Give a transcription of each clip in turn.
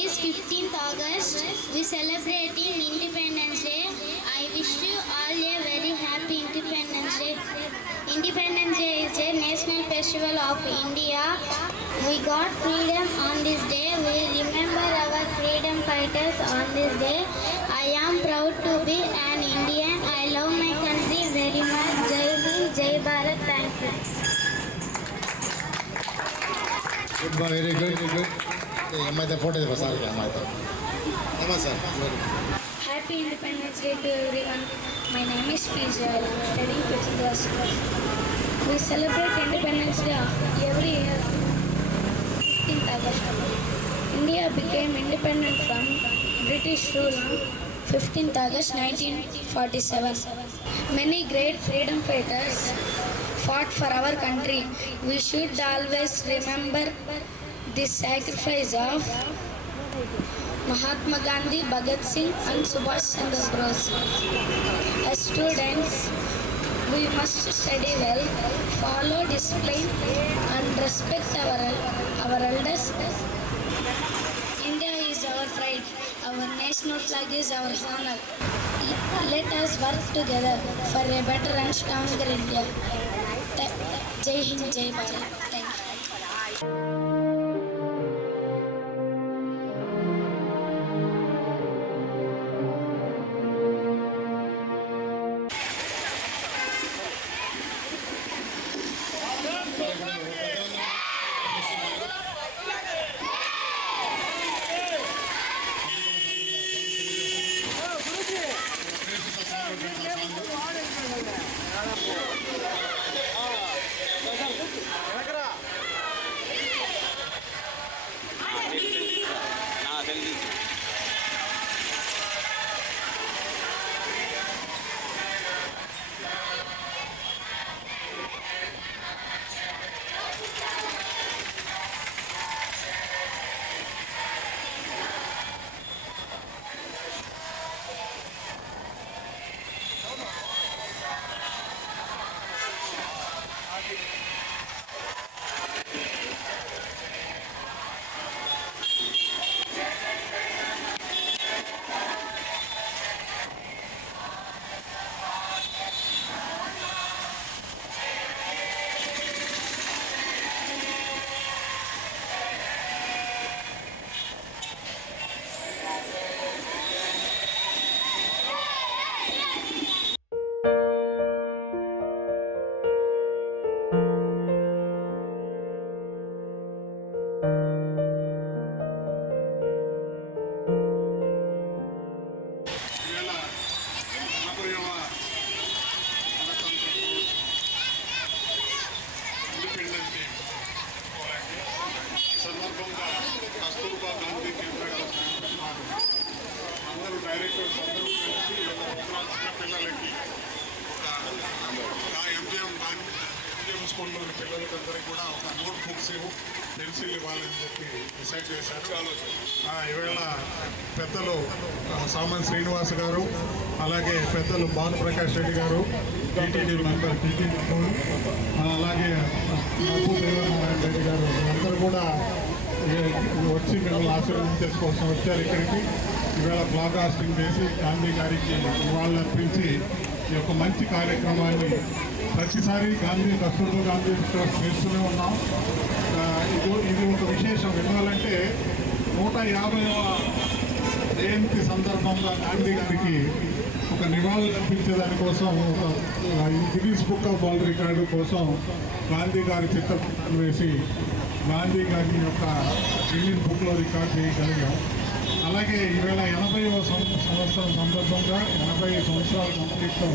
is 15th August. We celebrating Independence Day. I wish you all a very happy Independence Day. Independence Day is a national festival of India. We got freedom on this day. We remember our freedom fighters on this day. I am proud to be an Indian. I love my country very much. Jai Hind, Jai Bharat. Thank you. Good boy, very good. Photo Happy Independence Day to everyone. My name is Pizza. I am studying 5th class. We celebrate Independence Day every year, 15th August. India became independent from British rule on 15th August 1947. Many great freedom fighters fought for our country. We should always remember the sacrifice of Mahatma Gandhi, Bhagat Singh and Subhash Chandra Bose. As students, we must study well, follow discipline and respect our elders. India is our pride. Our national flag is our honor. Let us work together for a better and stronger India. Jai Hind, Jai Bharat. Thank you. అందరూ directors అందరూ కలిసి పిల్లలకి MGM స్కూల్లోని పిల్లలకందరికీ కూడా ఒక note books pencil ఇవ్వాలని చెప్పి decide చేశారు. ఈవేళ పెద్దలు సామన్ శ్రీనివాస్ గారు, అలాగే పెద్దలు భానుప్రకాష్ రెడ్డి గారు, టీటీడీ మెంబర్ అలాగే నారాయణ రెడ్డి గారు అందరూ కూడా వచ్చి మిమ్మల్ని ఆశీర్వదించేసుకోవాల్సిన వచ్చారు ఇక్కడికి. ఈవేళ ఫ్లాగ్ హాస్టింగ్ చేసి గాంధీ గారికి నివాళులర్పించి ఈ యొక్క మంచి కార్యక్రమాన్ని ప్రతిసారి కస్తూర్బా గాంధీ ట్రస్ట్ చేస్తూనే ఉన్నాం. ఇది ఒక విశేషం. ఎందువల్లంటే 150వ జయంతి సందర్భంగా గాంధీ గారికి ఒక నివాళులు అర్పించేదానికోసం ఒక Guinness book of world record కోసం గాంధీ గారి చిత్రం వేసి గాంధీ గారి యొక్క గిన్నీస్ బుక్లో రికార్డ్ చేయగలిగాం. అలాగే ఈవేళ 80వ సంవత్సరం సందర్భంగా 80 సంవత్సరాల కంప్లీట్తో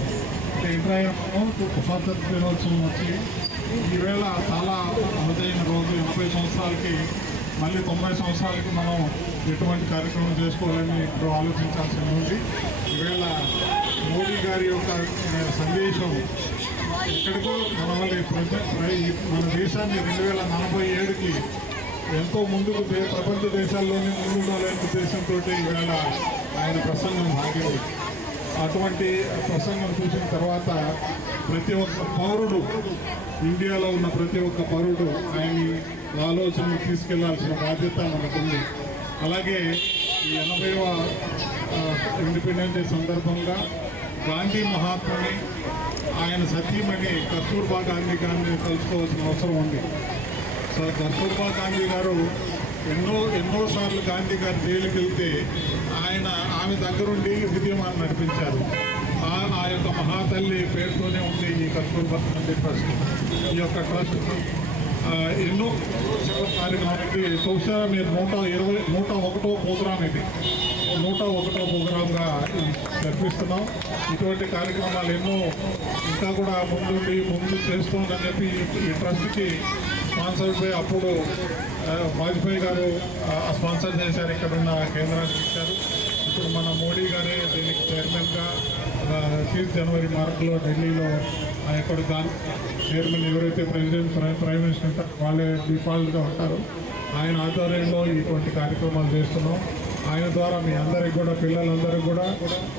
ఇంద్రాయణంలో స్వాతంత్ర దినోత్సవం వచ్చి ఈవేళ చాలా అరుదైన రోజు. 80 సంవత్సరాలకి మళ్ళీ 90 సంవత్సరాలకి మనం ఎటువంటి కార్యక్రమం చేసుకోవాలని ఇప్పుడు ఆలోచించాల్సి ఉంది. ఈవేళ మోడీ గారి యొక్క సందేశం ఎక్కడికో మన దేశాన్ని 2047కి ఎంతో ముందుకు ప్రపంచ దేశాల్లోనే ముందుండాలనే ఉద్దేశంతో ఈవేళ ఆయన ప్రసంగం సాగింది. అటువంటి ప్రసంగం చూసిన తర్వాత ప్రతి ఒక్క పౌరుడు, ఇండియాలో ఉన్న ప్రతి ఒక్క పౌరుడు ఆయన ఆలోచనలు తీసుకెళ్లాల్సిన బాధ్యత మనకుంది. అలాగే ఈ 80వ ఇండిపెండెన్స్ డే సందర్భంగా గాంధీ మహాత్ముని ఆయన సతీమణి కస్తూర్బా గాంధీ గారిని కలుసుకోవాల్సిన అవసరం ఉంది. సో కస్తూర్బా గాంధీ గారు ఎన్నోసార్లు గాంధీ గారు జైలుకి వెళ్తే ఆమె దగ్గరుండి ఉద్యమాన్ని నడిపించారు. ఆ యొక్క మహాతల్లి పేరుతోనే ఉంది ఈ కస్తూర్బా గాంధీ ట్రస్ట్. ఈ యొక్క ట్రస్ట్ ఎన్నో కార్యక్రమానికి బహుశా మీరు 101వ ప్రోగ్రాం ఇది 101వ ప్రోగ్రాంగా జరిపిస్తున్నాం. ఇటువంటి కార్యక్రమాలు ఎన్నో ఇంకా కూడా ముందు చేస్తుందని చెప్పి ఈ ట్రస్ట్కి స్పాన్సర్డ్ బై అప్పుడు వాజ్పేయి గారు స్పాన్సర్ చేశారు, ఇక్కడున్న కేంద్రానికి ఇచ్చారు. ఇప్పుడు మన మోడీ గారే దీనికి చైర్మన్గా 30 జనవరి మార్పులో ఢిల్లీలో ఇక్కడ చైర్మన్ ఎవరైతే ప్రైమ్ మినిస్టర్ ఉంటారో వాళ్ళే డిఫాల్ట్గా ఉంటారు. ఆయన ఆధ్వర్యంలో ఇటువంటి కార్యక్రమాలు చేస్తున్నాం. ఆయన ద్వారా మీ అందరికి కూడా పిల్లలందరికీ కూడా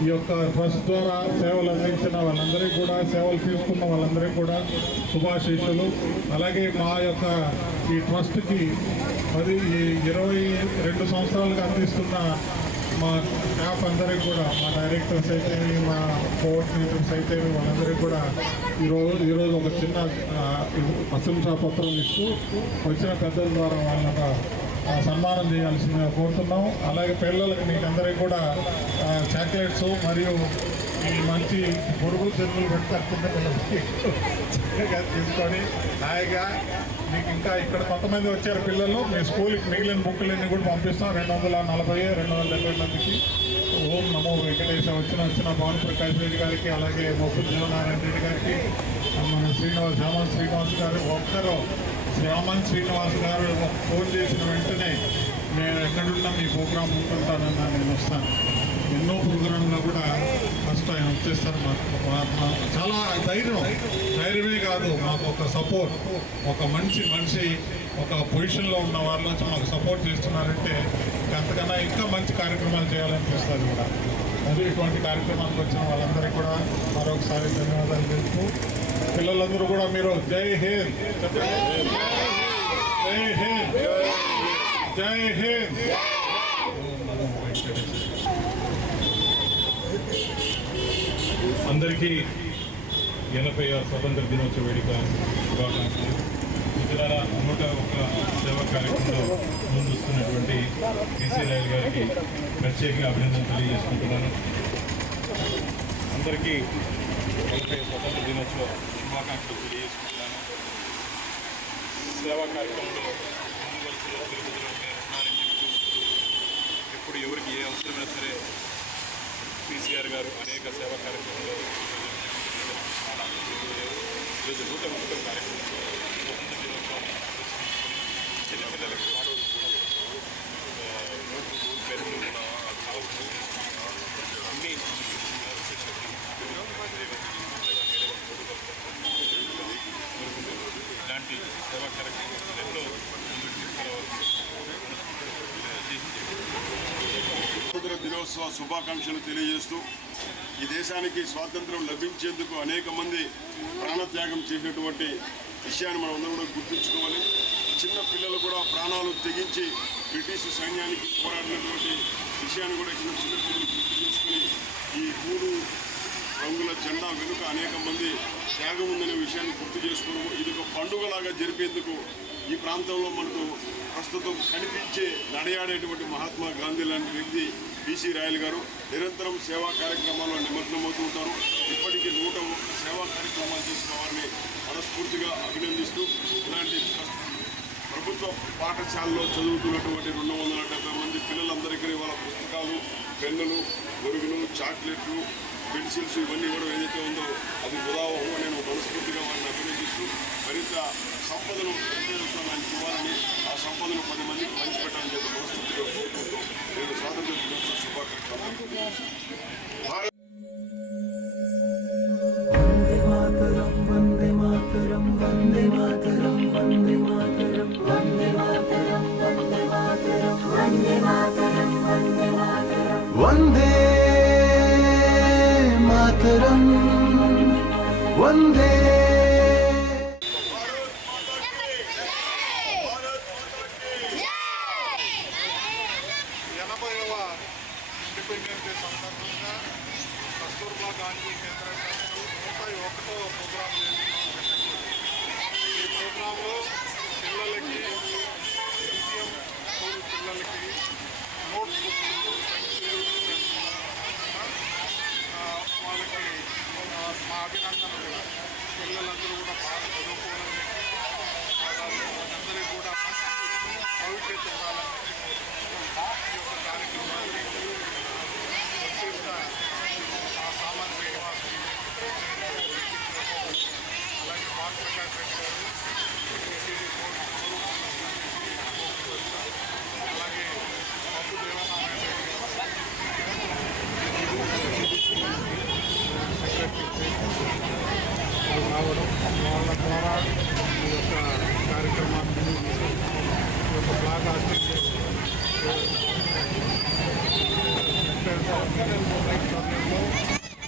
ఈ యొక్క ట్రస్ట్ ద్వారా సేవలు అందించిన వాళ్ళందరికీ కూడా సేవలు తీసుకున్న వాళ్ళందరికీ కూడా శుభాశీస్సులు. అలాగే మా యొక్క ఈ ట్రస్ట్కి 22 సంవత్సరాలుగా అందిస్తున్న మా స్టాఫ్ అందరికీ కూడా మా డైరెక్టర్స్ అయితేమి మా కోఆర్డినేటర్స్ అయితేమి వాళ్ళందరికీ కూడా ఈరోజు ఒక చిన్న ప్రశంసా పత్రం ఇస్తూ వచ్చిన పెద్దల ద్వారా వాళ్ళ సన్మానం చేయాల్సిందిగా కోరుతున్నాం. అలాగే పిల్లలకి మీకు అందరికీ కూడా చాక్లెట్స్ మరియు ఈ మంచి పొడుగు చెరువులు పెడతారు పిల్లలకి తీసుకొని హాయిగా మీకు ఇంకా ఇక్కడ కొంతమంది వచ్చారు పిల్లలు మీ స్కూల్కి మిగిలిన బుక్కులన్నీ కూడా పంపిస్తాం. 270 మందికి. ఓం నమో వెంకటేశ వచ్చిన భాను ప్రకాష్ రెడ్డి గారికి అలాగే మొక్కుల జీవనారాయణ రెడ్డి గారికి మన శ్యామన్ శ్రీనివాస్ గారు శ్యామన్ శ్రీనివాస్ గారు ఫోన్ చేసిన వెంటనే నేను ఎక్కడున్నా మీ ప్రోగ్రాం ఉంటుంటానన్నా నేను వస్తాను. ఎన్నో ప్రోగ్రాంలో కూడా ఫస్ట్ ఆయన వచ్చేస్తారు. మాకు చాలా ధైర్యమే కాదు, మాకు ఒక సపోర్ట్, ఒక మనిషి ఒక పొజిషన్లో ఉన్న వాళ్ళ నుంచి మాకు సపోర్ట్ చేస్తున్నారంటే అంతకన్నా ఇంకా మంచి కార్యక్రమాలు చేయాలనిపిస్తుంది కూడా. అది ఇటువంటి కార్యక్రమాలకు వచ్చిన వాళ్ళందరికీ కూడా మరొకసారి ధన్యవాదాలు తెలుపుతూ పిల్లలందరూ కూడా మీరు జై హింద్ జై హింద్ జై హింద్. అందరికీ 80వ స్వతంత్ర దినోత్సవ వేడుక శుభాకాంక్షలు. ఇతర 101 సేవా కార్యక్రమంలో ముందుస్తున్నటువంటి పీసీ రాయల్ గారికి ప్రత్యేకంగా అభినందనలు తెలియజేసుకుంటున్నాను. అందరికీ 80వ స్వతంత్ర దినోత్సవ శుభాకాంక్షలు తెలియజేసుకుంటున్నాను. సేవా కార్యక్రమంలో ముందు వరుసలో తిరుపతిలో ఉన్నారని చెప్తూ ఎప్పుడు ఎవరికి ఏ అవసరమైనా సరే పీసీఆర్ గారు అనేక సేవా కార్యక్రమాల్లో ఈరోజు 101వ కార్యక్రమంలో స్వతంత్ర దినోత్సవం చిన్నపిల్లలకు పెన్నులు అన్ని ఇలాంటి సేవా కార్యక్రమాలు ఎన్నో ముందుకు తీసుకురావాల్సి స్వాతంత్ర దినోత్సవ శుభాకాంక్షలు తెలియజేస్తూ ఈ దేశానికి స్వాతంత్రం లభించేందుకు అనేక మంది ప్రాణత్యాగం చేసినటువంటి విషయాన్ని మనం అందరం కూడా గుర్తుంచుకోవాలి. చిన్న పిల్లలు కూడా ప్రాణాలు తెగించి బ్రిటిష్ సైన్యానికి పోరాడినటువంటి విషయాన్ని కూడా ఇక్కడ చిన్న పిల్లలు గుర్తు చేసుకుని ఈ 3 రంగుల జెండా వెనుక అనేక మంది త్యాగం ఉందనే విషయాన్ని గుర్తు చేసుకోవడం, ఇది ఒక పండుగలాగా జరిపేందుకు ఈ ప్రాంతంలో మనకు ప్రస్తుతం కనిపించే నడయాడేటువంటి మహాత్మా గాంధీ లాంటి వ్యక్తి పీసీ రాయల్ గారు నిరంతరం సేవా కార్యక్రమాల్లో నిమగ్నమవుతూ ఉంటారు. ఇప్పటికీ 101 సేవా కార్యక్రమాలు చేసిన వారిని మనస్ఫూర్తిగా అభినందిస్తూ ఇలాంటి ప్రభుత్వ పాఠశాలలో చదువుతున్నటువంటి 270 మంది పిల్లలందరికీ వాళ్ళ పుస్తకాలు, పెన్నులు, గొరుగులు, చాక్లెట్లు, పెన్సిల్స్ ఇవన్నీ కూడా ఏదైతే ఉందో అది ఉదాహరణ నేను మనస్ఫూర్తిగా వారిని అభినందిస్తూ మరింత సంపదను ఆయనకి ఇవ్వాలని, ఆ సంపదను 10 మందికి పంచిపెట్టాలని చెప్పి మనస్ఫూర్తిగా కోరుకుంటూ నేను స్వాతంత్ర దినోత్సవ శుభాకాంక్షలు. వందే మాతరం వందే 80వ ఇండిపెండెన్స్ డే సందర్భంగా కస్తూర్బా గాంధీ కేంద్ర ట్రస్ట్ 101వ ప్రోగ్రాం చేస్తున్నాం. ఈ ప్రోగ్రాంలో పిల్లలకి మ్యూజియం స్కూల్ పిల్లలకి నోట్ బుక్స్ వాళ్ళకి మా అభినందనలు. పిల్లలందరూ కూడా బాగా చదువుకోవాలని వాళ్ళందరికీ కూడా భవిష్యత్తు ఉండాలని ఈ యొక్క కార్యక్రమాన్ని సామాన్ శ్రీనివాస్ అలాగే పాల్ ప్రకాష్ రెడ్డి గారు అలాగే పప్పు దేవనారాయణ రెడ్డి రావడం వాళ్ళ ద్వారా ఈ యొక్క కార్యక్రమాన్ని ఈ యొక్క ఫ్లాగ్ హాస్టింగ్ సమయంలో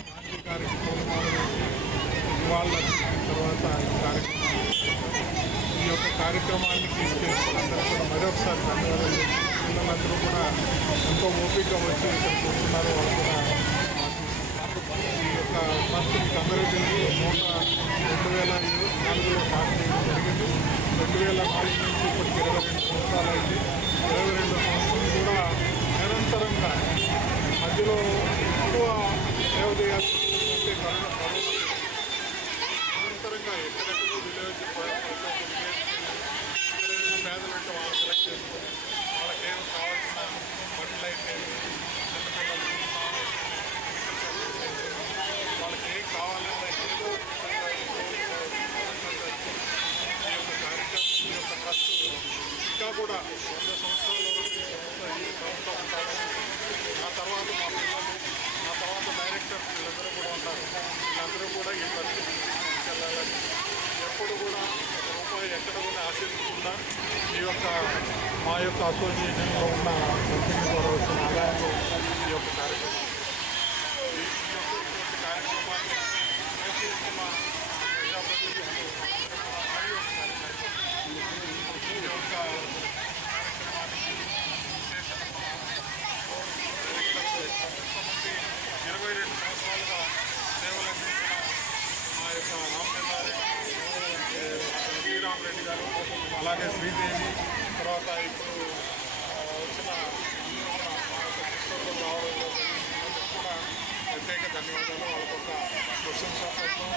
గాంధీ కార్యక్రమాలు ఇవాళ తర్వాత ఈ యొక్క కార్యక్రమాన్ని తీసుకెళ్ళినందరూ కూడా మరొకసారి ధన్యవాదాలు. పిల్లలందరూ కూడా ఎంతో ఓపికగా వచ్చి ఇక్కడ కూర్చున్నారు. వాళ్ళు కూడా ఈ యొక్క ట్రస్ట్ మీకు అందరికీ తెలుసు 2004లో స్టార్ట్ చేయడం జరిగింది. 2004 నుంచి ఇప్పటికి 22 సంవత్సరాలు అయింది. 22 సంవత్సరాలు కూడా నిరంతరంగా మధ్యలో ఎక్కువ సేవ చేయాల్సి అంటే నిరంతరంగా ఎక్కడెక్కడో విలేజ్ పేదలంటే వాళ్ళు సెలెక్ట్ చేసుకొని వాళ్ళకి ఏం కావాల్సిన బట్టలు అయితే చిన్నపిల్లలు వాళ్ళకి ఏం కావాలన్నా ఏదో ఈ యొక్క కార్యక్రమం ఈ యొక్క ట్రస్ట్ ఇంకా కూడా 100 సంవత్సరాల వరకు ఈ సంస్థ ఉంటారని ఆ తర్వాత మా పిల్లలు ఆ తర్వాత డైరెక్టర్స్ వీళ్ళందరూ కూడా ఉంటారు. వీళ్ళందరూ కూడా ఈ పరిస్థితి తీసుకెళ్ళాలని ఎప్పుడు కూడా ఒక రూపాయి ఎక్కడ కూడా ఆశించకుండా ఈ యొక్క మా యొక్క అసోసియేషన్లో ఉన్న కంపెనీ ద్వారా వచ్చిన ఆదాయంలో ఈ యొక్క కార్యక్రమం ఇటువంటి కార్యక్రమాన్ని ప్రోత్సహిస్తున్న ప్రజాప్రతినిధులు మరియు ఈ యొక్క కార్యక్రమానికి చేసిన సంస్థ 22 సంవత్సరాలుగా సేవలు అందించిన మా యొక్క శ్రీరామరెడ్డి గారు అలాగే శ్రీదేవి తర్వాత ఇప్పుడు వచ్చిన రావడంలో కూడా ప్రత్యేక ధన్యవాదాలు. వాళ్ళకు ఒక ప్రశంసాపత్రం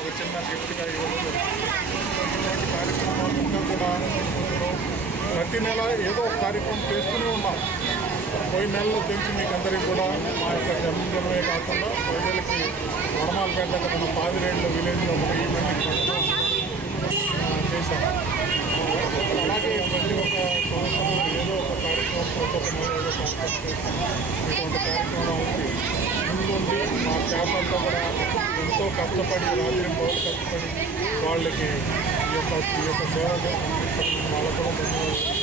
ఒక చిన్న గిఫ్ట్గా ఇవ్వడం ఇటువంటి కార్యక్రమాలు ఇంకా కూడా ప్రతి నెల ఏదో ఒక కార్యక్రమం చేస్తూనే ఉన్నాం. పోయిన నెలలో తెలిసి మీకు అందరికీ కూడా మా యొక్క జన్మదినమే కాకుండా ప్రజలకి వడమాలపేట దగ్గర ఉన్న పాదిరేళ్ళ విలేజ్లో ఒక ఈవెంట్ చేశాం. అలాగే ప్రతి ఒక్క సంవత్సరం ఏదో ఒక కార్యక్రమం ఒక్కొక్క నెల ఏదో కార్యక్రమం చేస్తాం. ఇటువంటి కార్యక్రమాలకి ముందుండి మా స్టాఫ్ అంతా కూడా ఎంతో కష్టపడి రాత్రి పౌరులు కష్టపడి వాళ్ళకి ఈ యొక్క సేవలు అందించడం వాళ్ళకు కూడా ధన్యవాదాలు.